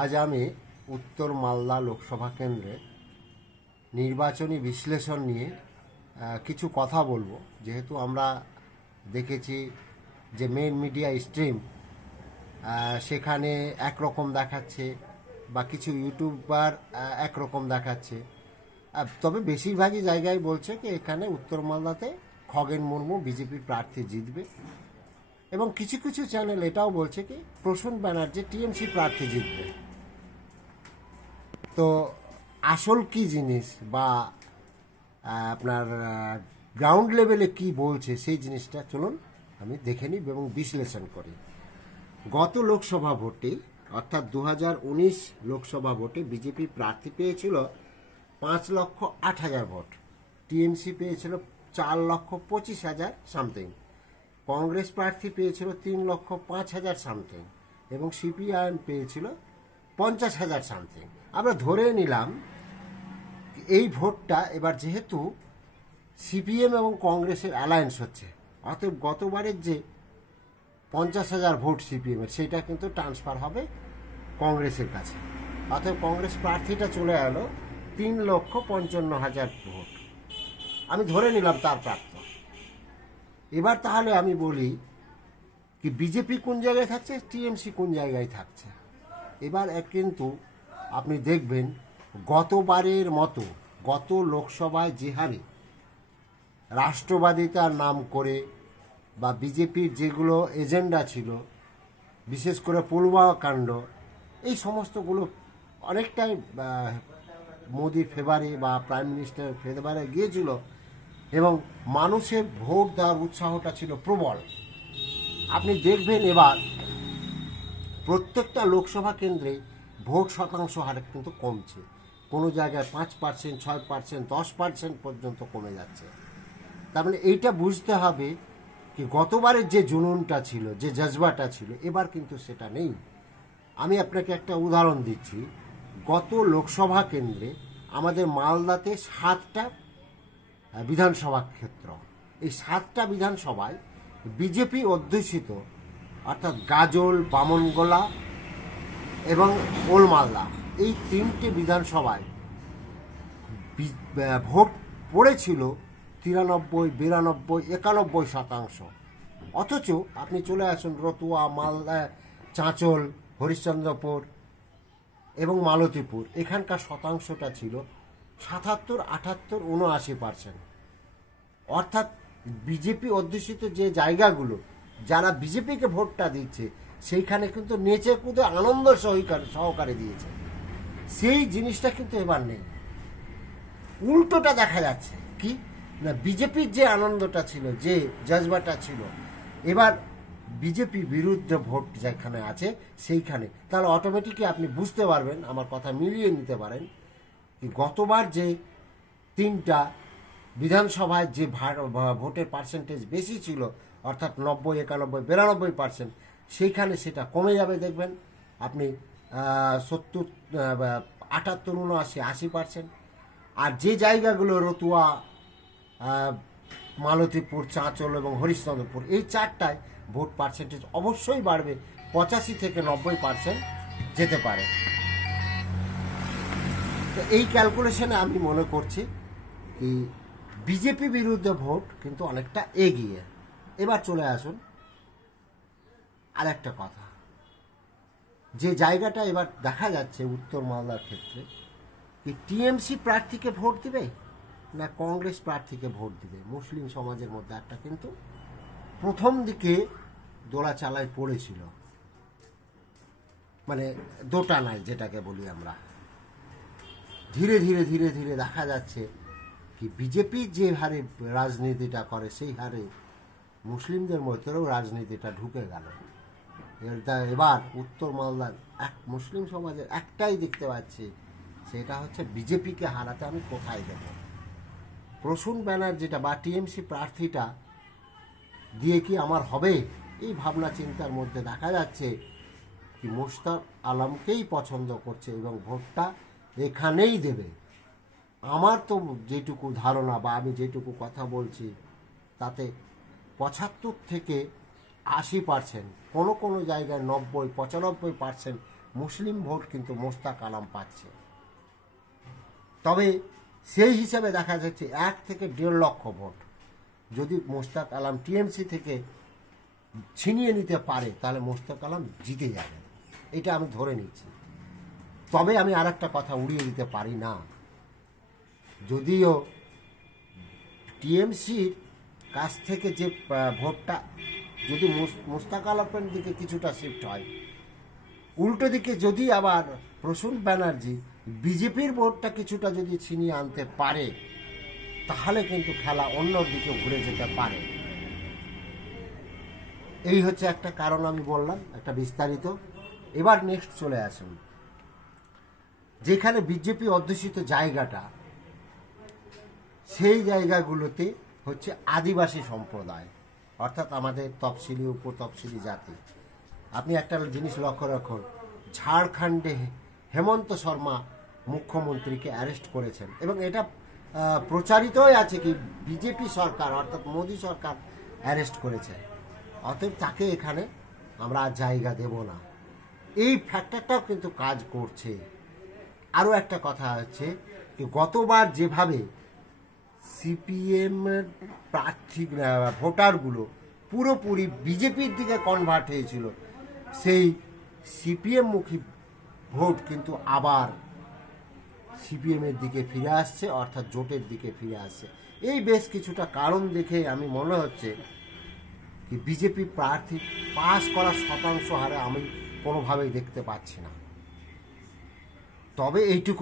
আজ আমি উত্তর মালদা লোকসভা কেন্দ্রে নির্বাচনী বিশ্লেষণ নিয়ে কিছু কথা বলবো। যেহেতু আমরা দেখেছি যে মেইন মিডিয়া স্ট্রিম সেখানে একরকম দেখাচ্ছে বা কিছু ইউটিউবার একরকম দেখাচ্ছে, তবে বেশিরভাগই জায়গায় বলছে কি এখানে উত্তর মালদাতে খগেন মুর্মু বিজেপি প্রার্থী জিতবে, এবং কিছু কিছু চ্যানেল এটাও বলছে কি প্রসূন ব্যানার্জি টিএমসি প্রার্থী জিতবে। তো আসল কি জিনিস বা আপনার গ্রাউন্ড লেভেলে কি বলছে সেই জিনিসটা চলুন আমি দেখে নিই এবং বিশ্লেষণ করি। গত লোকসভা ভোটে অর্থাৎ 2019 লোকসভা ভোটে বিজেপি প্রার্থী পেয়েছিল 5,08,000 ভোট, টিএমসি পেয়েছিল 4,25,000 সামথিং, কংগ্রেস প্রার্থী পেয়েছিল 3,05,000 সামথিং এবং সিপিআইএম পেয়েছিল 50,000 সামথিং। আমরা ধরে নিলাম এই ভোটটা এবার যেহেতু সিপিএম এবং কংগ্রেসের অ্যালায়েন্স হচ্ছে, অতএব গতবারের যে 50,000 ভোট সিপিএমের সেটা কিন্তু ট্রান্সফার হবে কংগ্রেসের কাছে, অতএব কংগ্রেস প্রার্থীটা চলে এলো 3,55,000 ভোট, আমি ধরে নিলাম তার প্রাপ্ত। এবার তাহলে আমি বলি কি বিজেপি কোন জায়গায় থাকছে, টিএমসি কোন জায়গায় থাকছে। এবার কিন্তু আপনি দেখবেন গতবারের মতো গত লোকসভায় যে হারে রাষ্ট্রবাদিতার নাম করে বা বিজেপির যেগুলো এজেন্ডা ছিল, বিশেষ করে পুলওয়ামা কাণ্ড, এই সমস্তগুলো অনেকটাই মোদির ফেভারে বা প্রাইম মিনিস্টারের ফেভারে গিয়েছিল এবং মানুষের ভোট দেওয়ার উৎসাহটা ছিল প্রবল। আপনি দেখবেন এবার প্রত্যেকটা লোকসভা কেন্দ্রে ভোট শতাংশ হারে কিন্তু কমছে, কোনো জায়গায় 5%, 6%, 10% পর্যন্ত কমে যাচ্ছে। তার মানে এইটা বুঝতে হবে কি গতবারের যে জুনুনটা ছিল, যে জজবাটা ছিল, এবার কিন্তু সেটা নেই। আমি আপনাকে একটা উদাহরণ দিচ্ছি। গত লোকসভা কেন্দ্রে আমাদের মালদাতে 7টা বিধানসভা ক্ষেত্র, এই 7টা বিধানসভায় বিজেপি অধ্যুষিত অর্থাৎ গাজল, বামনগোলা এবং ওলমালদা, এই 3টে বিধানসভায় ভোট পড়েছিল 93, 92, 91%। অথচ আপনি চলে আসুন রতুয়া, মালদা, চাঁচল, হরিশ্চন্দ্রপুর এবং মালতীপুর, এখানকার শতাংশটা ছিল 77, 78, 79%। অর্থাৎ বিজেপি অধ্যুষিত যে জায়গাগুলো যারা বিজেপিকে ভোটটা দিচ্ছে সেইখানে কিন্তু নেচে কুদে আনন্দ সহকারে দিয়েছে, সেই জিনিসটা কিন্তু এবার নেই। উল্টোটা দেখা যাচ্ছে কি না, বিজেপির যে আনন্দটা ছিল, যে জজবাটা ছিল, এবার বিজেপি বিরুদ্ধে ভোট যেখানে আছে সেইখানে, তাহলে অটোমেটিকলি আপনি বুঝতে পারবেন, আমার কথা মিলিয়ে নিতে পারেন কি গতবার যে 3টা বিধানসভায় যে ভোটের পার্সেন্টেজ বেশি ছিল অর্থাৎ 90, 91, 92%, সেইখানে সেটা কমে যাবে। দেখবেন আপনি 70, 78, 79, 80%। আর যে জায়গাগুলো রতুয়া, মালতীপুর, চাঁচল এবং হরিশ্চন্দ্রপুর, এই 4টায় ভোট পার্সেন্টেজ অবশ্যই বাড়বে, 85 থেকে 90% যেতে পারে। তো এই ক্যালকুলেশনে আমি মনে করছি কি বিজেপি বিরুদ্ধে ভোট কিন্তু অনেকটা এগিয়ে। এবার চলে আসুন আর একটা কথা, যে জায়গাটা এবার দেখা যাচ্ছে উত্তর মালদার ক্ষেত্রে, কি টিএমসি প্রার্থীকে ভোট দিবে না কংগ্রেস প্রার্থীকে ভোট দিবে। মুসলিম সমাজের মধ্যে একটা কিন্তু প্রথম দিকে দোলাচালায় পড়েছিল, মানে দোটানায় যেটাকে বলি আমরা। ধীরে ধীরে ধীরে ধীরে দেখা যাচ্ছে কি বিজেপি যে হারে রাজনীতিটা করে সেই হারে মুসলিমদের মধ্যেও রাজনীতিটা ঢুকে গেল। এবার উত্তর মালদার মুসলিম সমাজের একটাই দেখতে পাচ্ছি, সেটা হচ্ছে বিজেপিকে হারাতে আমি কোথায় দেব। প্রসূন ব্যানার্জিটা বা টিএমসি প্রার্থীটা দিয়ে কি আমার হবে, এই ভাবনা চিন্তার মধ্যে দেখা যাচ্ছে কি মোশতাক আলমকেই পছন্দ করছে এবং ভোটটা এখানেই দেবে। আমার তো যেটুকু ধারণা বা আমি যেটুকু কথা বলছি তাতে 75 থেকে 80%, কোনো কোনো জায়গায় 90, 95% মুসলিম ভোট কিন্তু মোস্তাক আলম পাচ্ছে। তবে সেই হিসাবে দেখা যাচ্ছে 1 থেকে 1.5 লক্ষ ভোট যদি মোস্তাক আলম টিএমসি থেকে ছিনিয়ে নিতে পারে তাহলে মোস্তাক আলম জিতে যাবে, এটা আমি ধরে নিচ্ছি। তবে আমি আর একটা কথা উড়িয়ে দিতে পারি না, যদিও টিএমসির কাছ থেকে যে ভোটটা যদি মোস্তাক আলমের দিকে কিছুটা শিফট হয়, উল্টো দিকে যদি আবার প্রসূন ব্যানার্জি বিজেপির ভোটটা কিছুটা যদি ছিনিয়ে আনতে পারে তাহলে কিন্তু খেলা অন্য দিকে ঘুরে যেতে পারে। এই হচ্ছে একটা কারণ আমি বললাম, একটা বিস্তারিত। এবার নেক্সট চলে আসুন, যেখানে বিজেপি অধ্যুষিত জায়গাটা, সেই জায়গাগুলোতে হচ্ছে আদিবাসী সম্প্রদায়, অর্থাৎ আমাদের তফসিলি উপতফসিলি জাতি। আপনি একটা জিনিস লক্ষ্য রাখুন, ঝাড়খণ্ডে হেমন্ত শর্মা মুখ্যমন্ত্রীকে অ্যারেস্ট করেছেন এবং এটা প্রচারিতই আছে কি বিজেপি সরকার অর্থাৎ মোদী সরকার অ্যারেস্ট করেছে, অতএব তাকে এখানে আমরা জায়গা দেব না। এই ফ্যাক্টরটাও কিন্তু কাজ করছে। আরও একটা কথা হচ্ছে কি গতবার যেভাবে সিপিএম প্রার্থী ভোটারগুলো পুরোপুরি বিজেপির দিকে কনভার্ট হয়েছিল, সেই সিপিএম মুখী ভোট কিন্তু আবার সিপিএমের দিকে ফিরে আসছে, অর্থাৎ জোটের দিকে ফিরে আসছে। এই বেশ কিছুটা কারণ দেখে আমি মনে হচ্ছে কি বিজেপি প্রার্থী পাস করার শতাংশ হারে আমি কোনোভাবেই দেখতে পাচ্ছি না। তবে এইটুকু